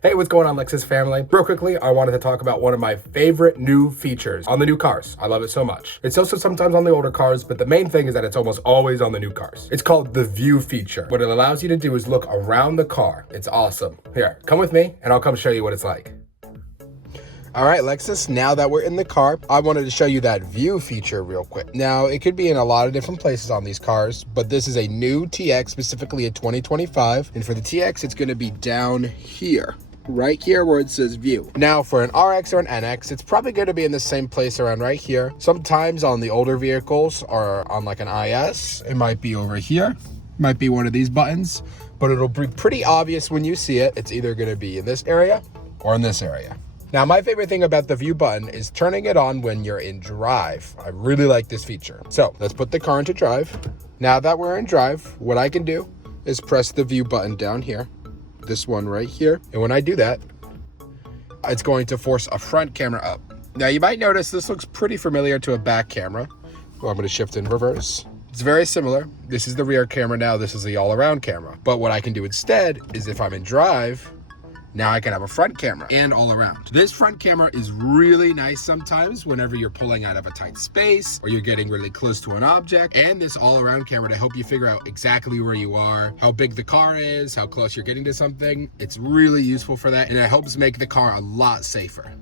Hey, what's going on, Lexus family? Real quickly, I wanted to talk about one of my favorite new features on the new cars. I love it so much. It's also sometimes on the older cars, but the main thing is that it's almost always on the new cars. It's called the view feature. What it allows you to do is look around the car. It's awesome. Here, come with me and I'll come show you what it's like. All right, Lexus, now that we're in the car, I wanted to show you that view feature real quick. Now, it could be in a lot of different places on these cars, but this is a new TX, specifically a 2025. And for the TX, it's gonna be down here. Right here where it says view. Now for an RX or an NX, it's probably going to be in the same place around right here. Sometimes on the older vehicles or on like an IS, it might be over here. Might be one of these buttons, but it'll be pretty obvious when you see it. It's either going to be in this area or in this area. Now, my favorite thing about the view button is turning it on when you're in drive. I really like this feature. So let's put the car into drive. Now that we're in drive, what I can do is press the view button down here. This one right here, and when I do that, it's going to force a front camera up. Now you might notice this looks pretty familiar to a back camera. Well, I'm going to shift in reverse. It's very similar. This is the rear camera now, this is the all-around camera. But what I can do instead is if I'm in drive, now I can have a front camera and all around. This front camera is really nice sometimes whenever you're pulling out of a tight space or you're getting really close to an object, and this all around camera to help you figure out exactly where you are, how big the car is, how close you're getting to something. It's really useful for that, and it helps make the car a lot safer.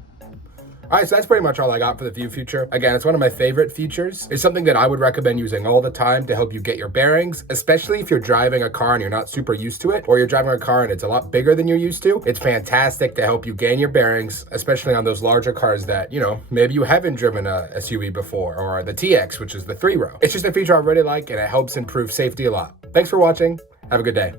All right, so that's pretty much all I got for the view feature. Again, it's one of my favorite features. It's something that I would recommend using all the time to help you get your bearings, especially if you're driving a car and you're not super used to it, or you're driving a car and it's a lot bigger than you're used to. It's fantastic to help you gain your bearings, especially on those larger cars that, you know, maybe you haven't driven a SUV before, or the TX, which is the 3-row. It's just a feature I really like, and it helps improve safety a lot. Thanks for watching. Have a good day.